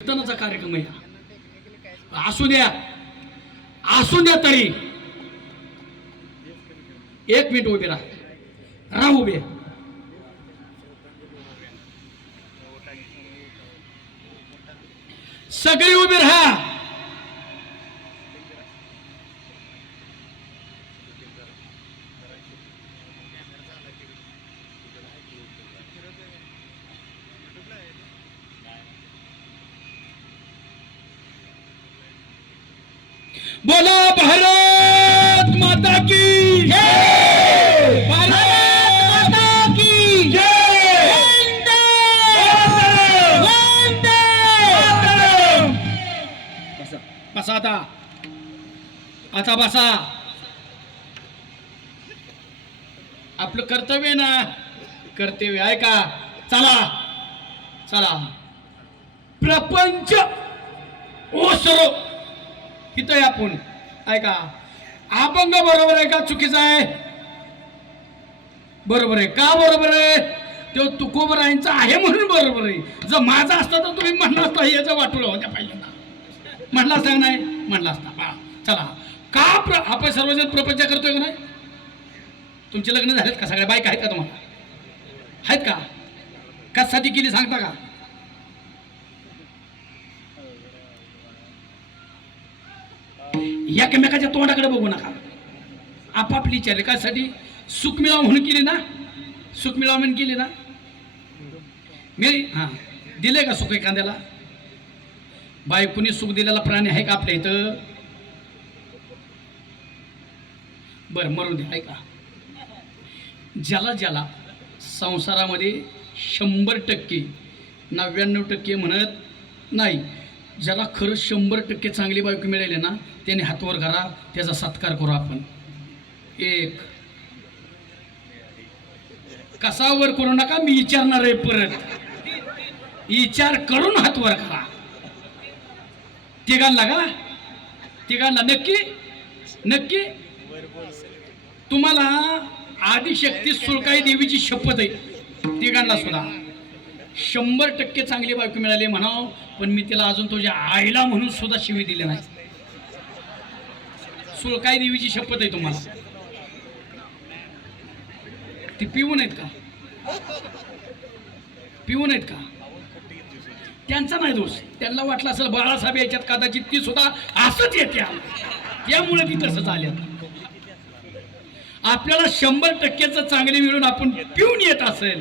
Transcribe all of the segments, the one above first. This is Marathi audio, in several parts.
कीर्तनाचा कार्यक्रम आहे असू द्या. असू द्या तरी. एक मिनिट उभे राहा. राहा उभे. सगळे उभे राहा. बसा बसा. आपलं कर्तव्य ना? कर्तव्य आहे का? चला. चला. प्रपंच ओसरो. इथं आहे आपण. ऐका. अभंग बरोबर आहे का? चुकीचं आहे. बरोबर आहे. का बरोबर आहे? तो तुकोबरायांचा आहे म्हणून बरोबर आहे. जर माझा असता तर तुम्ही म्हणला असता याचं वाटलं होत्या पहिल्यांदा. म्हणला असता नाही? म्हणला असता बा चला. का प्र आपण सर्वजण प्रपंच करतोय का नाही? तुमचे लग्न झालेत का सगळ्या? बायका आहेत का तुम्हाला? आहेत का? कशासाठी केली सांगता का? एकमेकाच्या तोंडाकडे बघू नका. आपापली विचारले कशासाठी सुख मिळावं म्हणून केली ना? सुख मिळावं म्हणून केली ना? मी हां. दिले का सुख एखाद्याला? बायकोनी सुख दिलेला प्राणी आहे का आपल्या इथं? बरं मरू द्या ऐका. ज्याला ज्याला संसारामध्ये शंभर टक्के नव्याण्णव टक्के म्हणत नाही ज्याला खरंच शंभर टक्के चांगली बायको मिळाली ना त्याने हातवर करा त्याचा सत्कार करू आपण. एक. कसावर करू नका मी विचारणार आहे परत. विचार करून हातवर करा तिघांना का? तिघांना नक्की? नक्की? तुम्हाला आदिशक्ती सुळकाई देवीची शपथ आहे. तिघांना सुद्धा. शंभर टक्के चांगली बायको मिळाली म्हणाव पण मी तिला अजून तुझ्या आईला म्हणून सुद्धा शिवी दिली नाही. सुळकाई देवीची शपथ आहे तुम्हाला. ती पिऊन आहेत का? पिऊन आहेत का? त्यांचा नाही दोष. त्यांना वाटलं असेल बाळासाहेब याच्यात कदाचित ती सुद्धा असंच येते. त्यामुळे ती तसंच आल्या आपल्याला शंभर टक्केच चांगली मिळून आपण पिऊन येत असेल.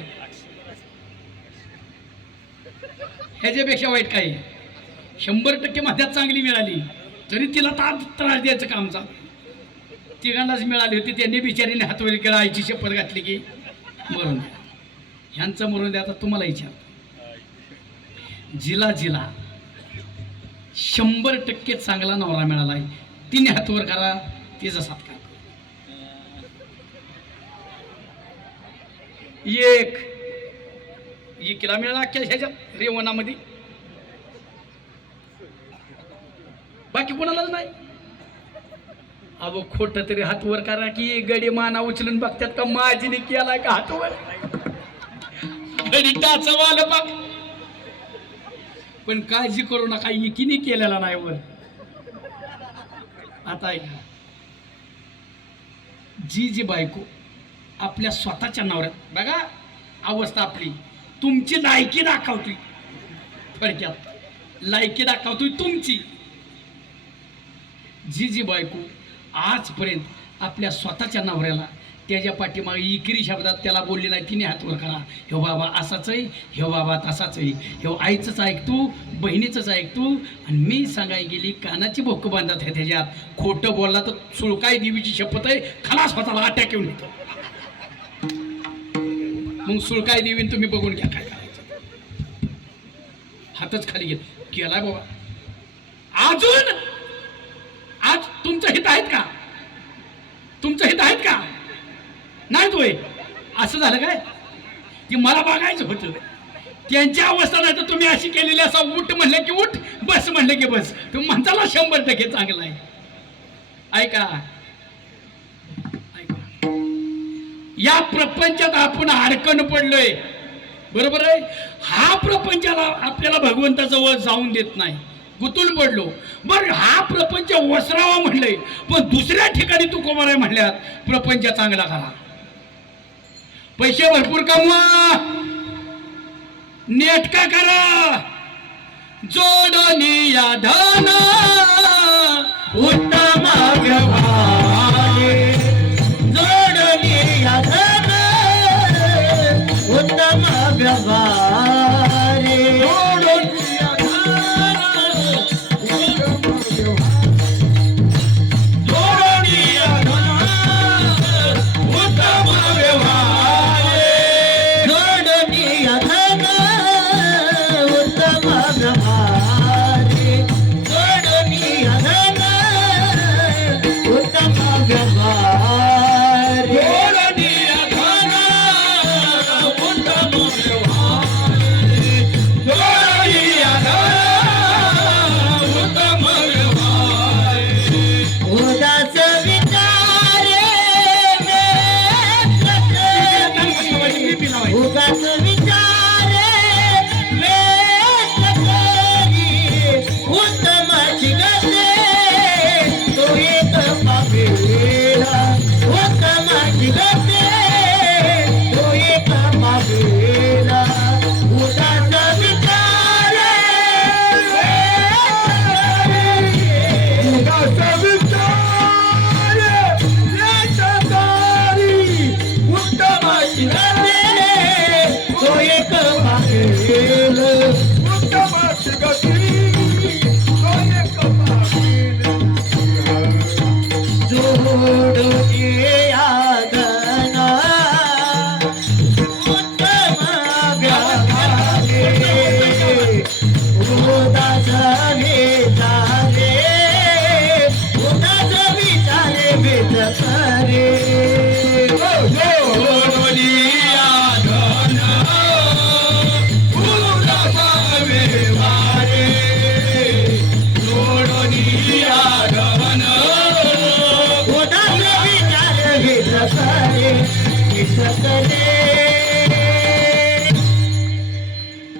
ह्याच्यापेक्षा वाईट काही. शंभर टक्के मध्यात चांगली मिळाली. तरी तिला त्रास त्रास द्यायचं काम चालू तिघांनाच मिळाली होती. त्यांनी बिचारीने हातवरी केला आईची शपथ घातली की मरून द्या. ह्यांचं मरून द्या आता तुम्हाला विचार जिला जिला शंभर टक्के चांगला नवरा मिळाला आहे तिने हातवर करा तिचा सत्कार. एक. एकीला मिळाला अख्ख्या ह्याच्या रेवणामध्ये. बाकी कोणालाच नाही. अहो खोट तरी हातवर करा की गडी माना उचलून बघतात का? माझीने केलाय का हातवर? गडी टाचवाल बघ. पण काळजी करू नका एकीने केलेला नाही वर. आता ऐका. जी जी बायको आपल्या स्वतःच्या नवऱ्यात. बघा अवस्था आपली. तुमची लायकी दाखवतोय. थोडक्यात लायकी दाखवतोय तुमची. जी जी बायको आजपर्यंत आपल्या स्वतःच्या नवऱ्याला त्याच्या पाठीमागे इकिरी शब्दात त्याला बोलली नाही तिने हातवर करा. हे बाबा असाच आहे हे बाबा तसाच आहे. हे आईचंच ऐकतो बहिणीचंच ऐकतो आणि मी सांगाय गेली कानाची भोकं बांधत आहे त्याच्यात. खोटं बोलला तर सुळकाय देवीची शपथ आहे. खलास स्वतःला अटॅक येऊन येतो. मग सुळकाय देवीन तुम्ही बघून घ्या काय करायचं. हातच खाली घेत. केलाय बाबा. अजून? आज तुमचं हित आहेत का? तुमचं हित आहेत का? नाही होय असं झालं काय? की मला बघायचं होतं. त्यांची अवस्था नाही तर तुम्ही अशी केलेली असा उठ म्हणलं की उठ बस म्हणलं की बस. तुम्ही म्हणताला शंभर टक्के चांगलं आहे. ऐका. या प्रपंचात आपण अडकण पडलोय. बरोबर आहे? हा प्रपंचाला आपल्याला भगवंताजवळ जाऊन देत नाही. गुतून पडलो. बर हा प्रपंच वसरावा म्हणलंय पण दुसऱ्या ठिकाणी तू कुमार म्हणल्यात प्रपंच चांगला करा. पैसे भरपूर कमवा. नेटका करा. जोडणी या धन.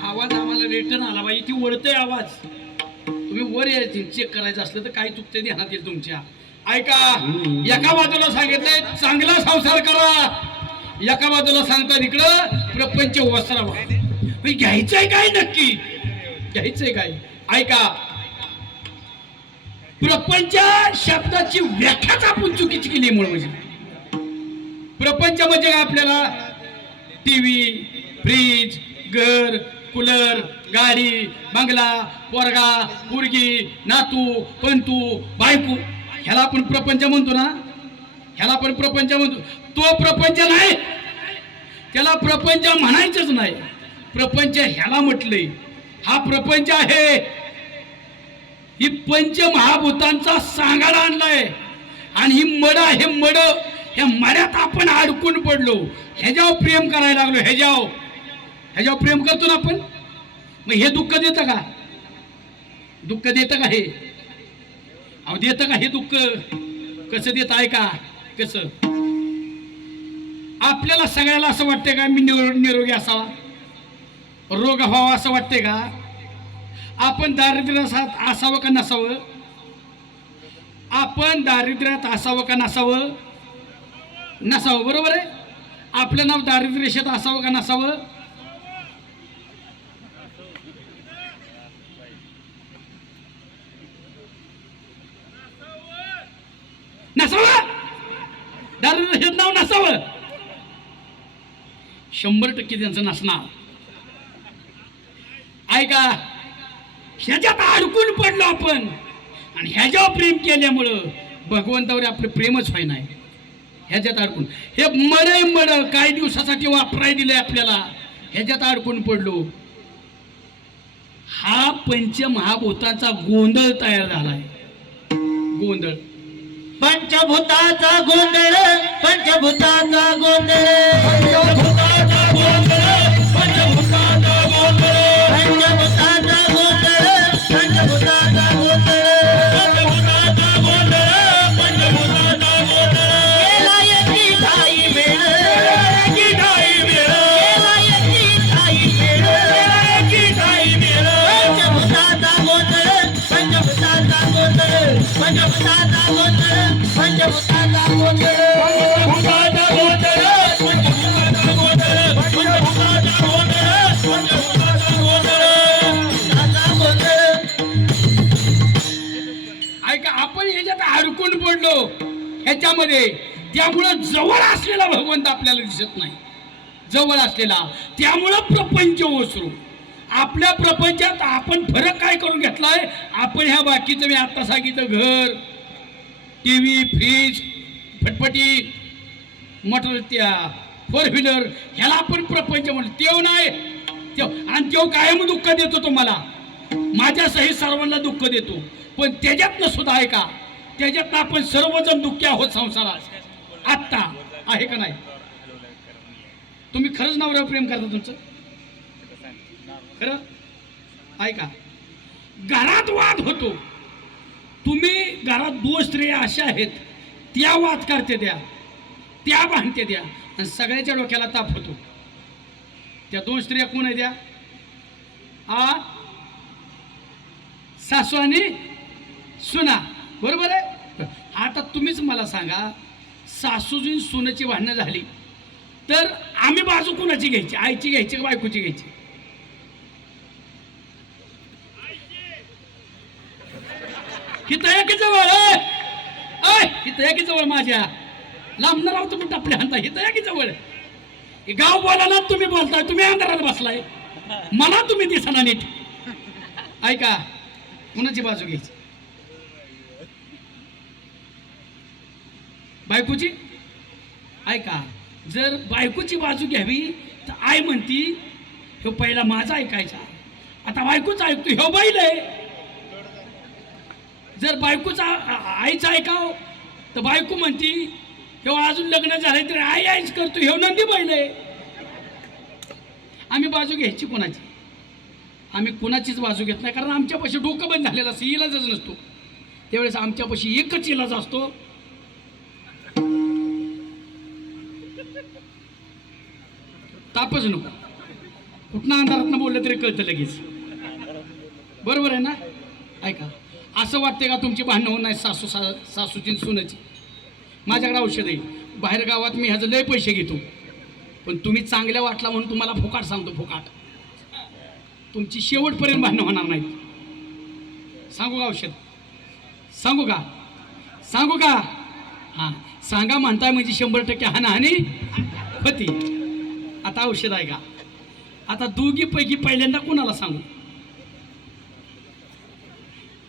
आवाज आम्हाला रिटर्न आला पाहिजे ती वळतोय आवाज. तुम्ही वर यायची चेक करायचं असलं तर काय चुकते ध्यानात येईल तुमच्या. ऐका एका बाजूला सांगितलंय चांगला संसार करा. एका बाजूला सांगतात इकडं प्रपंच वस्त्रावा म्हणजे घ्यायचंय काय नक्की? घ्यायचंय काय? ऐका. प्रपंच शब्दाची व्याख्याच आपण चुकीची केली मुळे म्हणजे. प्रपंच म्हणजे काय आपल्याला? टीव्ही फ्रीज घर कूलर गाडी बंगला पोरगा मुरगी नातू पंतू बायको. ह्याला आपण प्रपंच म्हणतो ना? ह्याला आपण प्रपंच म्हणतो. तो प्रपंच नाही. त्याला प्रपंच म्हणायचंच नाही. प्रपंच ह्याला म्हटलंय. हा प्रपंच आहे. ही पंच महाभूतांचा सांगाडा आणलाय. आणि ही मड आहे मड. ह्या मऱ्यात आपण अडकून पडलो. ह्याच्यावर प्रेम करायला लागलो ह्याच्यावर. ह्याच्यावर प्रेम करतो ना आपण? मग हे दुःख देतं का? दुःख देतं का हे? अहो देतं का हे दुःख? कसं देत? आहे का कसं? आपल्याला सगळ्याला असं वाटतंय का मी निरो निरोगी असावा? रोग व्हावा असं वाटतंय का? आपण दारिद्र्यात असावं का नसावं? आपण दारिद्र्यात असावं का नसावं? नसावं बरोबर आहे? आपलं नाव दारिद्र्य रेषेत असावं का नसावं? नसावं! दारिद्र्य रेषेत नाव नसावं! शंभर टक्के त्यांचं नसणार. ऐका ह्याच्यात अडकून पडलो आपण. आणि ह्याच्यावर प्रेम केल्यामुळं भगवंतावर आपलं प्रेमच व्हाय नाही ह्याच्यात अडकून. हे मड मड काही दिवसासाठी वापराय दिलंय आपल्याला. ह्याच्यात अडकून पडलो. हा पंचमहाभूतांचा गोंधळ तयार झालाय. गोंधळ. पंचभूताचा गोंधळ पंचभूताचा गोंधळ. पंचभूताचा ह्याच्यामध्ये त्यामुळं जवळ असलेला भगवंत आपल्याला दिसत नाही. जवळ असलेला. त्यामुळं प्रपंच ओसरू. आपल्या प्रपंचात आपण फरक काय करून घेतलाय? आपण ह्या बाकीचं मी आत्ता सांगितलं घर टी व्ही फ्रीज फटफटी मोटर त्या फोर व्हीलर ह्याला आपण प्रपंच म्हणतो. तेव नाही. तेव आणि तेव कायम दुःख देतो तुम्हाला. माझ्यासही सर्वांना दुःख देतो. पण त्याच्यातनं सुद्धा आहे का? त्याच्यात आपण सर्वजण दुःखी आहोत संसारात. आत्ता आहे का नाही? तुम्ही खरंच नवऱ्यावर प्रेम करता तुमचं? खरं? आहे का घरात वाद होतो. तुम्ही घरात दोन स्त्रिया अशा आहेत त्या वाद करते द्या त्या भांडते द्या आणि सगळ्याच्या डोक्याला ताप होतो. त्या दोन स्त्रिया कोण आहे द्या आ? सासू आणि सुना. बरोबर आहे? आता तुम्हीच मला सांगा सासूजी सुनेची भांडणं झाली तर आम्ही बाजू कुणाची घ्यायची? आईची घ्यायची का बायकोची घ्यायची? हिथं की जवळ अय हिथं की जवळ माझ्या. लांबणार आहोत तुम्ही टपले आणता हिथं आहे की जवळ. गाव बोलायला तुम्ही बोलताय तुम्ही अंधारात बसलाय. मला तुम्ही दिसना नीट. ऐका कुणाची बाजू घ्यायची? बायकोची? ऐका जर बायकोची बाजू घ्यावी तर आई म्हणती ह्यो पहिला माझा ऐकायचा आता बायकोच ऐकतो ह्यो बैल आहे. जर बायकोचा आईचा आईचं ऐकाव तर बायको म्हणती ह्यो अजून लग्न झालं तरी आई आईच करतो ह्यो नंदी बैल आहे. आम्ही बाजू घ्यायची कोणाची? आम्ही कोणाचीच बाजू घेत नाही कारण आमच्यापाशी डोकं बंद झालेलं असं इलाजच नसतो. त्यावेळेस आमच्यापाशी एकच इलाज असतो तापच नको. कुठनं अंधारात बोललं तरी कळतं लगेच. बरोबर आहे ना? ऐका असं वाटतंय का तुमची भांडणं होणार नाही सासू सा सासूची सुनाची? माझ्याकडे औषध आहे. बाहेर गावात मी ह्याचं लय पैसे घेतो. पण तुम्ही चांगल्या वाटला म्हणून तुम्हाला फुकाट सांगतो फुकाट. तुमची शेवटपर्यंत भांडणं होणार नाहीत. सांगू का औषध? सांगू का? सांगू का? हां सांगा म्हणताय म्हणजे शंभर टक्के हानाहानी होती. आता औषध आहे का? आता दोघीपैकी पहिल्यांदा कोणाला सांगू?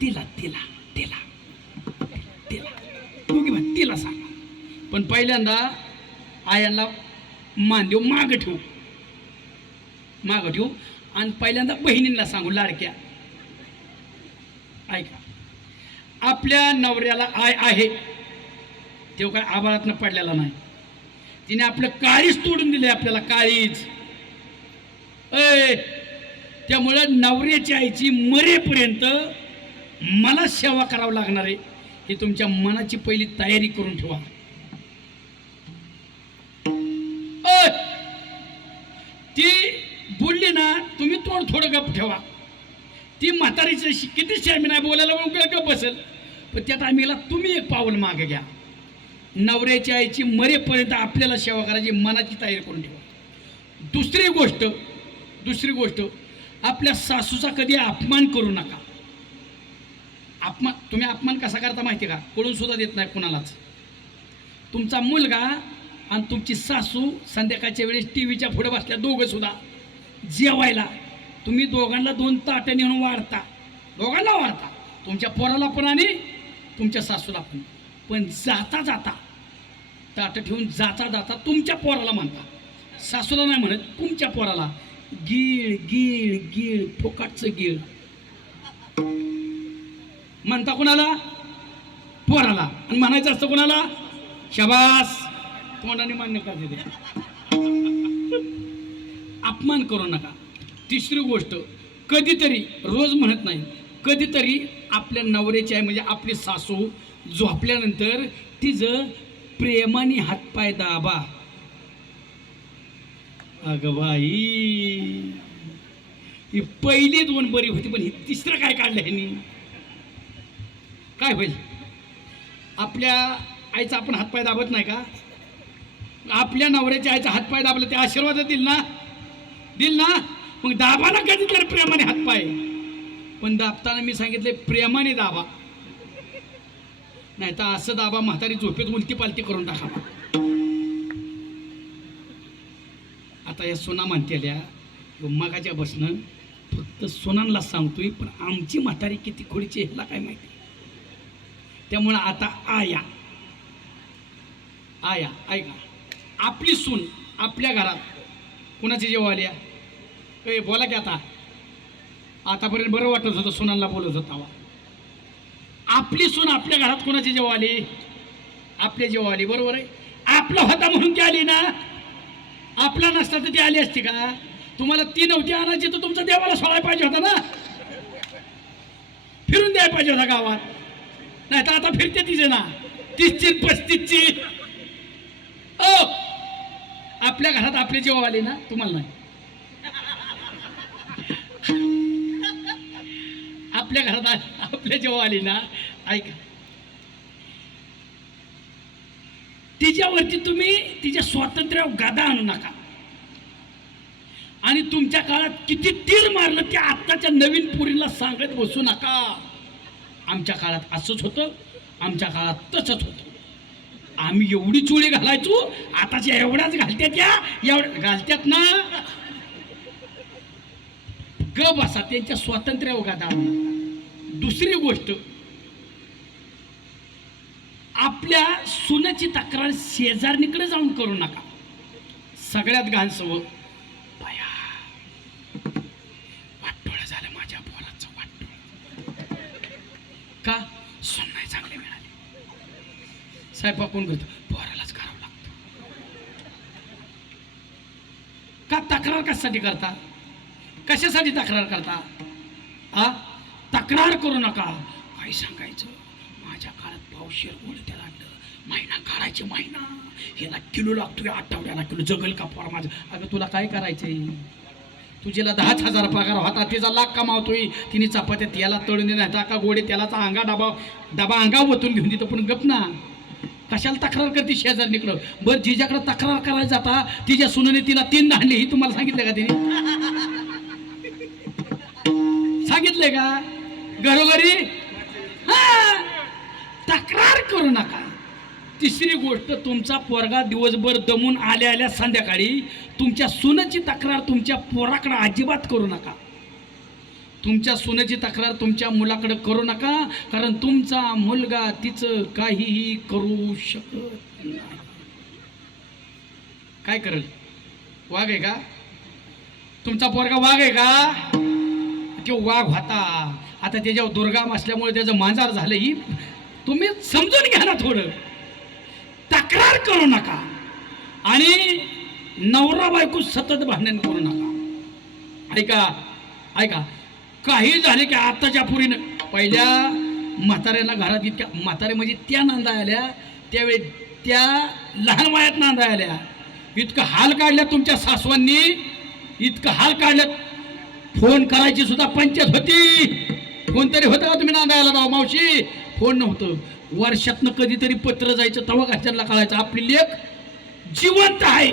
तिला तिला तिला तिला. दोघी म्हण तिला सांगा. पण पहिल्यांदा आयांना मानदेव मागं ठेवू. मागं ठेवू. आणि पहिल्यांदा बहिणींना सांगू लाडक्या. ऐका. आपल्या नवऱ्याला आय आहे. तेव्हा काय आभाळातनं पडलेला नाही. तिने आपलं काळीच तोडून दिले आपल्याला काळीच अय त्यामुळं नवऱ्याची आईची मरेपर्यंत मला सेवा करावं लागणार आहे हे तुमच्या मनाची पहिली तयारी करून ठेवा. ती बोलली ना तुम्ही तोंड थोडं गप ठेवा. ती म्हातारीचं किती शर्मी नाही बोलायला उगा गप बसेल पण त्या टायमिंगला तुम्ही एक पाऊल मागे घ्या. नवऱ्याची आईची मरेपर्यंत आपल्याला सेवा करायची मनाची तयारी करून ठेवा. दुसरी गोष्ट दुसरी गोष्ट आपल्या सासूचा कधी अपमान करू नका. अपमान तुम्ही अपमान कसा करता माहिती का? कळून सुद्धा देत नाही कुणालाच. तुमचा मुलगा आणि तुमची सासू संध्याकाळच्या वेळेस टी व्हीच्या पुढे बसल्या दोघं सुद्धा जेवायला. तुम्ही दोघांना दोन ताटं नेऊन वाढता. दोघांना वाढता. तुमच्या पोराला पण आणि तुमच्या सासूला पण. पण जाता जाता ताटं ठेवून जाता जाता तुमच्या पोराला म्हणता सासूला नाही म्हणत तुमच्या पोराला. गीळ गीळ गीळ फोकाटचं गीळ. म्हणता कोणाला? पोराला. आणि म्हणायचं असतं कोणाला? शबास. तोंडाने मान्य करते अपमान करू नका. तिसरी गोष्ट कधीतरी रोज म्हणत नाही कधीतरी आपल्या नवऱ्याची आहे म्हणजे आपली सासू झोपल्यानंतर तिचं प्रेमाने हातपाय दाबा. अगं बाई ही पहिली दोन बरी होती पण ही तिसरं काय काढलं ह्यानी काय होईल? आपल्या आईचा आपण हातपाय दाबत नाही का? आपल्या नवऱ्याच्या आईचा हातपाय दाबला ते आशीर्वाद दिल ना? दिल ना? मग दाबा ना कधी तर प्रेमाने हातपाय. पण दाबताना मी सांगितले प्रेमाने दाबा. नाही तर असं दाबा म्हातारी झोपेत उलटी पालटी करून टाकावा आता या सोना म्हणतेल्या मगाच्या बसणं फक्त सोनांना सांगतोय पण आमची म्हातारी किती खोडीची ह्याला काय माहिती? त्यामुळं आता आया. आया ऐका. आपली सून आपल्या घरात कुणाची जेव्हा आल्या ए बोला की आता. आतापर्यंत बरं वाटत होतं सोनांना बोलत होता वा. आपली सून आपल्या घरात कोणाची जेव्हा आली? आपल्या जेव्हा आली बरोबर आहे? आपला होता म्हणून ती आली ना? आपला नसता तर ती आली असती का? तुम्हाला ती नव्हती आणायची तर तुमचा देवाला सोडायला पाहिजे होता ना? फिरून द्यायला पाहिजे होता गावात. नाही तर आता फिरते तिचे ना. तीसची पस्तीसची. ओ! आपल्या घरात आपले जेव्हा आले ना तुम्हाला नाही. आपल्या घरात आपल्या जेव्हा आली ना? ऐका. तिच्यावरती तुम्ही तिच्या स्वातंत्र्यावर गादा आणू नका. आणि तुमच्या काळात किती तीर मारलं ते आत्ताच्या नवीन पुरीला सांगत बसू नका. आमच्या काळात असंच होतं आमच्या काळात तसंच होतं. आम्ही एवढी चोळी घालायचो आताच्या एवढ्याच घालत्यात या एवढ्या घालत्यात ना. ग बसा त्यांच्या स्वातंत्र्यावर गादा आणू नका. दुसरी गोष्ट आपल्या सुनाची तक्रार शेजारणीकडे जाऊन करू नका. सगळ्यात घाणसव सव वाटोळं झालं माझ्या पोराचं वाटोळ. का? सून नाही चांगले मिळाले. साहेब कोण करतो पोरालाच करावं लागतं. का तक्रार कशासाठी करता? कशासाठी तक्रार करता? आ? तक्रार करू नका. काय सांगायचं? माझ्या काळात पावशेर गोड त्याला आणलं? महिना काढायचे महिना. ह्याला किलो लागतोय आठवड्याला किलो. जगल का फार माझं? अगं तुला काय करायचंय? तुझ्याला दहाच हजार पगार होता तिचा लाख कमावतोय. तिने चपात्यात याला तळून नाही का गोडे त्यालाचा अंगा डबा डबा अंगा ओतून घेऊन देतो. पण गप ना. कशाला तक्रार करते शेजार निकडं बरं जिच्याकडे तक्रार करायला जाता. तिच्या सुनेने तिला तीन धाडले ही तुम्हाला सांगितलं का तिने? सांगितलंय का? घरोघरी? तक्रार करू नका. तिसरी गोष्ट तुमचा पोरगा दिवसभर दमून आल्या आल्या संध्याकाळी तुमच्या सुनेची तक्रार तुमच्या पोराकडे अजिबात करू नका. तुमच्या सुनेची तक्रार तुमच्या मुलाकडे करू नका कारण तुमचा मुलगा तिचं काहीही करू शकत नाही. काय करेल? वाघ आहे का? तुमचा पोरगा वाघ आहे का? तो वाघ होता. आता त्याच्यावर दुर्गाम असल्यामुळे त्याचं मांजार झालं ही तुम्ही समजून घ्या ना थोडं. तक्रार करू नका. आणि नवरा बायको सतत भांडण करू नका. ऐका ऐका. काही झाले की आत्ताच्या पुरीनं पहिल्या म्हाताऱ्यांना घरात इतक्या म्हातारे म्हणजे त्या नांदा आल्या त्यावेळी त्या लहान वयात नांदा आल्या. इतकं हाल काढल्या तुमच्या सासवांनी इतकं हाल काढल्यात फोन करायची सुद्धा पंचायत होती. कोणतरी होतं का तुम्ही नांदायला राव मावशी? फोन नव्हतं. वर्षातनं कधीतरी पत्र जायचं तेव्हा घरच्यांना कळायचं आपली लेख जिवंत आहे.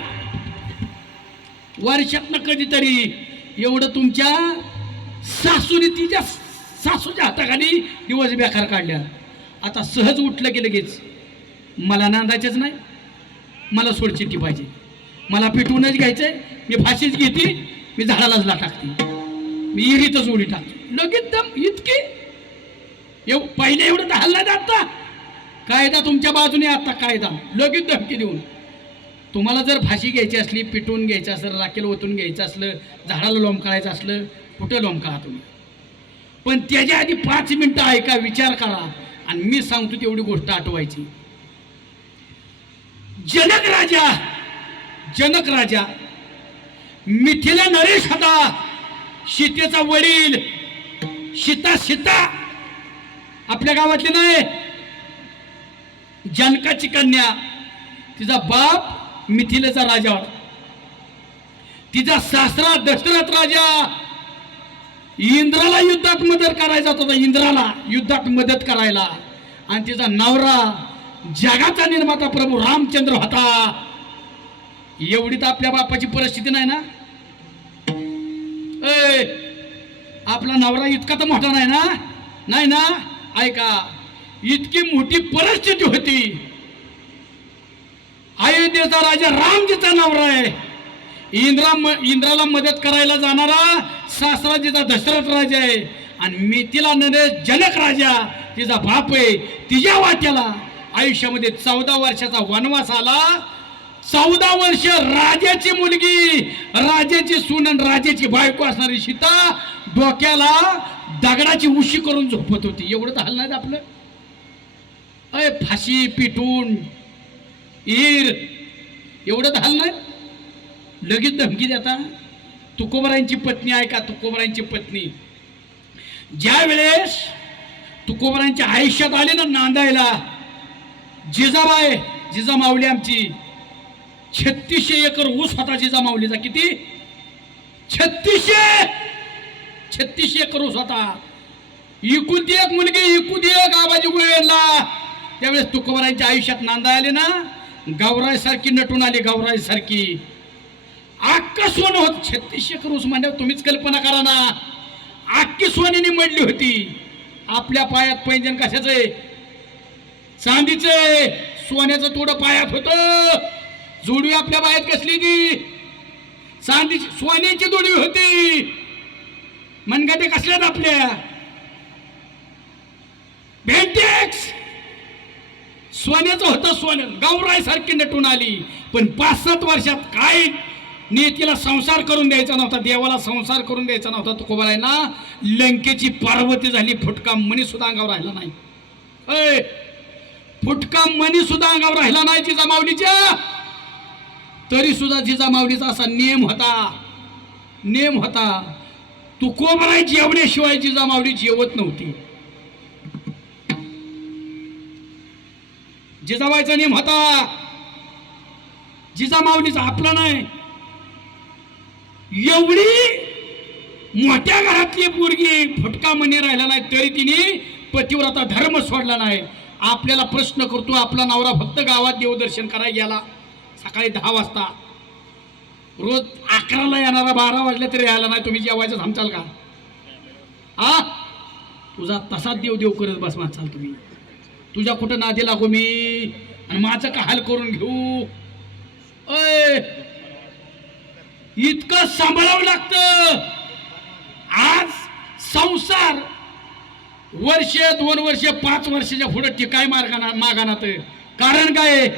वर्षातनं कधीतरी एवढं तुमच्या सासूने तिच्या सासूच्या हाताखाली दिवस बेकार काढल्या. आता सहज उठलं की लगेच. मला नांदायचंच नाही. मला सोडचिट्टी पाहिजे. मला पिटवूनच घ्यायचंय. मी फाशीच घेते. मी झाडालाच ला टाकते. मी उडी टाकतो लगेच दम इतकी? एव पहिले एवढं तर हल्ला आता. कायदा तुमच्या बाजूने आता कायदा. लगेच धमकी देऊन. तुम्हाला जर फाशी घ्यायची असली पिटून घ्यायचं असलं राखेल ओतून घ्यायचं असलं झाडाला लोंबकाळायचं असलं कुठं लोंबकाळा तुम्ही? पण त्याच्या आधी पाच मिनटं ऐका विचार करा. आणि मी सांगतो तेवढी गोष्ट आठवायची. जनक राजा जनक राजा मिथिला नरेश होता. सीतेचा वडील. सीता सीता. आपल्या गावातली नाही. जनकाची कन्या. तिचा बाप मिथिलेचा राजा. होता तिचा सासरा दशरथ राजा. इंद्राला युद्धात मदत करायचा होता इंद्राला युद्धात मदत करायला. आणि तिचा नवरा जगाचा निर्माता प्रभू रामचंद्र होता. एवढी तर आपल्या बापाची परिस्थिती नाही ना? ए आपला नवरा इतका तर मोठा नाही ना? नाही ना? ऐका इतकी मोठी परिस्थिती होती. अयोध्येचा राजा रामजीचा नवरा आहे. इंद्रा इंद्राला मदत करायला जाणारा सासराजीचा दशरथ राजा आहे. आणि मिथिला नरेश जनक राजा तिचा बाप आहे तिच्या वाट्याला. आयुष्यामध्ये चौदा वर्षाचा वनवास आला चौदा वर्ष राजाची मुलगी राजाची सुनन राजाची बायको असणारी सीता डोक्याला दगडाची उशी करून झोपत होती. एवढं तर हलणार आपलं अय फाशी पिटून ईर एवढं तर हलणार लगेच धमकी देता. तुकोबरांची पत्नी आहे का तुकोबरांची पत्नी. ज्या वेळेस तुकोबरांच्या आयुष्यात आले ना नांदायला जिजाबाई जिजा माऊली आमची छत्तीसशे एकर ऊस होता जिजा किती? छत्तीसशे! छत्तीसशे एकर ऊस होता. इकुलती एक मुलगी इकुलती एक आबाजी गुळवेला त्यावेळेस तुकोबरांच्या आयुष्यात नांदा आले ना? गावराय सारखी नटून आली गावराय सारखी आक्का सोनं होत. छत्तीसशे एकर ऊस मांडल्यावर तुम्हीच कल्पना करा ना. आक्की सोन्याने मडली होती. आपल्या पायात पैंजन कशाचं आहे? चांदीचं सोन्याचं थोडं पायात होतं. जोडवी आपल्या बाहेर कसली ती? चांदीची सोन्याची जोडवी होती. मनगटे कसल्यात आपल्या? भेटेक्स सोन्याचं होतं सोनं. गावराय सारखी नटून आली. पण पाच सात वर्षात काय नेतीला संसार करून द्यायचा नव्हता देवाला संसार करून द्यायचा नव्हता तुकोबारायना लंकेची पार्वती झाली फुटका मणी सुद्धा अंगावर राहिला नाही. अय, फुटका मणी सुद्धा अंगावर राहिला नाही तिचा माऊलीच्या. तरी सुद्धा जिजामाऊलीचा असा नियम होता. नियम होता तुकोबराय जेवण्याशिवाय जिजा माऊली जेवत नव्हती? जिजाबाईचा नियम होता जिजामाऊलीचा आपला नाही. एवढी मोठ्या घरातली पोरगी फटका म्हणे राहिला नाही तरी तिने पतिव्रता धर्म सोडला नाही. आपल्याला प्रश्न करतो आपला नवरा फक्त गावात देवदर्शन करायला गेला. सकाळी दहा वाजता. रोज अकराला येणारा बारा वाजले तरी यायला नाही. तुम्ही जेवायचं थांबचाल का? आ? तुझा तसाच देव देव करत बस माणसाल तुम्ही. तुझ्या कुठं नादी लागू मी? आणि माझं का हाल करून घेऊ? अय! इतकं सांभाळावं लागतं. आज संसार वर्ष दोन वर्ष पाच वर्षाच्या पुढे टिकाय मार्गाना मागानात. कारण काय?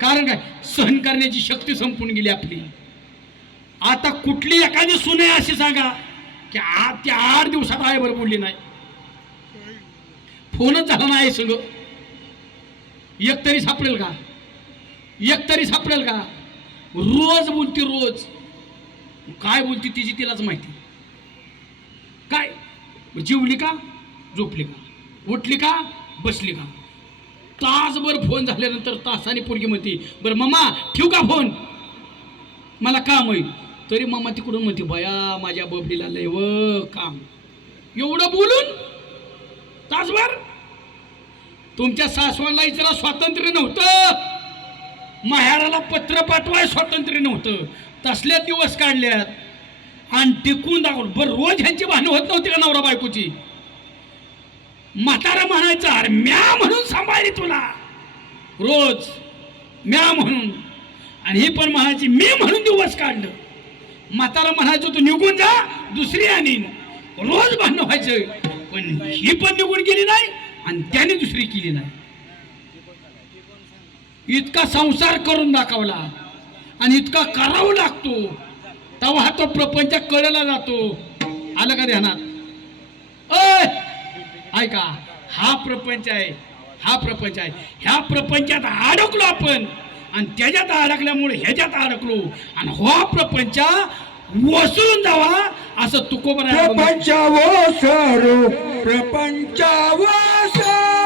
कारण काय? सहन करण्याची शक्ती संपून गेली आपली. आता कुठली एखादी सुने अशी सांगा की आ त्या आठ दिवसात आहे बरं बोलली नाही. फोनच झाला नाही सगळं. एक तरी सापडेल का? एक तरी सापडेल का? रोज बोलती रोज. काय बोलती तिची तिलाच माहिती. काय? जेवली का? झोपली का? उठली का? बसली का? तासभर फोन झाल्यानंतर तासाने पोरगी म्हणते बरं मामा ठेवू का फोन? मला काम होईल तरी मामा तिकडून म्हणते बया माझ्या बबडीला लय व काम एवढं बोलून? तासभर? तुमच्या सासवांना इतरा स्वातंत्र्य नव्हतं. माहेराला पत्र पाठवाय स्वातंत्र्य नव्हतं. तसल्या दिवस काढल्यात. आणि टिकून दाखवलं बरं रोज ह्यांची भांडणं होत नव्हती का नवरा बायकोची? म्हातारा म्हणायचं अरे म्या म्हणून सांभाळली तुला. रोज म्या म्हणून. आणि ही पण म्हणायची मी म्हणून दिवस काढलं. म्हातारा म्हणायचं तू निघून जा दुसरी आणीन रोज भांडण व्हायचं. पण ही पण निघून गेली नाही आणि त्याने दुसरी केली नाही. इतका संसार करून दाखवला आणि इतका करावं लागतो. तेव्हा तो प्रपंच कळला जातो. आलं का ध्यानात? अय! ऐका हा प्रपंच आहे हा प्रपंच आहे. ह्या प्रपंचात अडकलो आपण. आणि त्याच्यात अडकल्यामुळे ह्याच्यात अडकलो. आणि हा प्रपंच वसरून जावा असं तुकोबर प्रपंचावो सारो. प्रपंचावो सारो.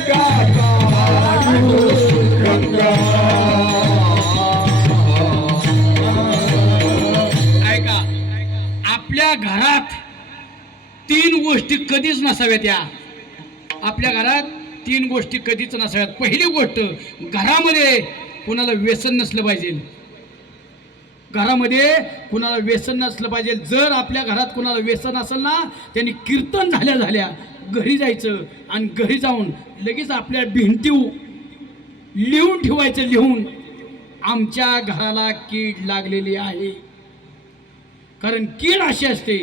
ऐका आपल्या घरात तीन गोष्टी कधीच नसाव्यात या. आपल्या घरात तीन गोष्टी कधीच नसाव्यात. पहिली गोष्ट घरामध्ये कुणाला व्यसन नसलं पाहिजे. घरामध्ये कुणाला व्यसन नसलं पाहिजे. जर आपल्या घरात कुणाला व्यसन असेल ना त्यांनी कीर्तन झाल्या झाल्या घरी जायचं आणि घरी जाऊन लगेच आपल्या भिंती लिहून ठेवायचं लिहून. आमच्या घराला कीड लागलेली आहे. कारण कीड अशी असते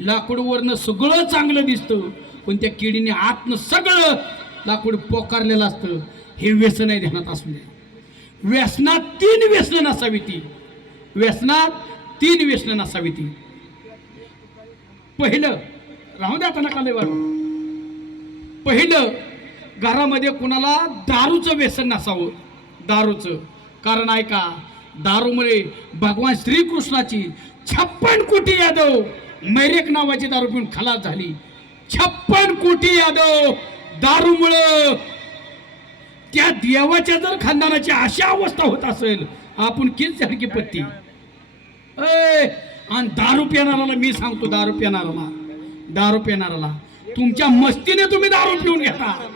लाकूडवरनं सगळं चांगलं दिसतं पण त्या किडीने आतनं सगळं लाकूड पोकारलेलं असतं. हे व्यसन आहे ध्यानात असू द्या. व्यसनात तीन व्यसनं नसावी ती. व्यसनात तीन व्यसनं नसावी ती पहिलं राहू द्या आता नका पहिलं घरामध्ये कुणाला दारूचं व्यसन नसावं. दारूचं. कारण ऐका दारूमुळे भगवान श्रीकृष्णाची छप्पन कोटी यादव मैरेक नावाची दारू पिऊन खलास झाली. छप्पन कोटी यादव दारूमुळं त्या देवाच्या जर खानदानाची अशा अवस्था होत असेल आपण किती सारखी पत्ती. अय, आणि दारू पिणाराला मी सांगतो दारू पिणाराला दारू पिणाराला तुमच्या मस्तीने तुम्ही दारू पिऊन घेता.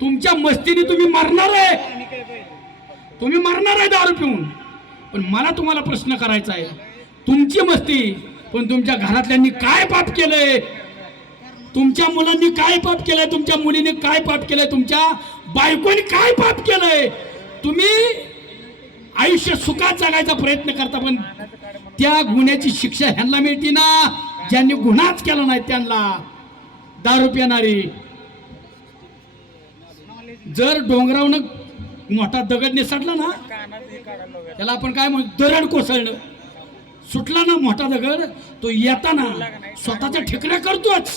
तुमच्या मस्तीने तुम्ही मरणार आहे. तुम्ही मरणार आहे दारू पिऊन. पण मला तुम्हाला प्रश्न करायचा आहे. तुमची मस्ती पण तुमच्या घरातल्यांनी काय पाप केलंय? तुमच्या मुलांनी काय पाप केलंय? तुमच्या मुलीने काय पाप केलंय? तुमच्या बायकोने काय पाप केलंय? तुम्ही आयुष्य सुखात जगायचा प्रयत्न करता पण त्या गुन्ह्याची शिक्षा ह्यांना मिळते ना. ज्यांनी गुन्हाच केला नाही त्यांना दारू पिणारी. जर डोंगरावनं मोठा दगड निसटला ना त्याला आपण काय म्हणतो दरड कोसळणं. सुटला ना मोठा दगड तो येताना स्वतःच्या ठिकऱ्या करतोच.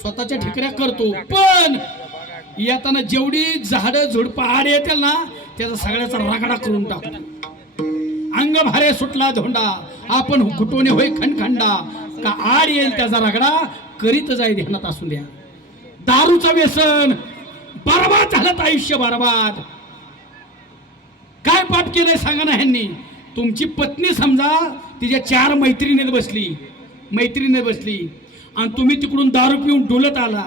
स्वतःच्या ठिकऱ्या करतो. पण येताना जेवढी झाडं झुडपं आड येतील ना त्याचा सगळ्याचा रगडा करून टाकतो अंग भारे सुटला धोंडा आपण कुटोने होय खणखंडा का आड येईल त्याचा रगडा? करीत जाई ध्यानात असू द्या. दारूचं व्यसन. बरबाद झालं आयुष्य बरबाद. काय पाप केलंय सांगा ना ह्यांनी? तुमची पत्नी समजा तिच्या चार मैत्रिणीत बसली. मैत्रिणीत बसली. आणि तुम्ही तिकडून दारू पिऊन डोलत आला.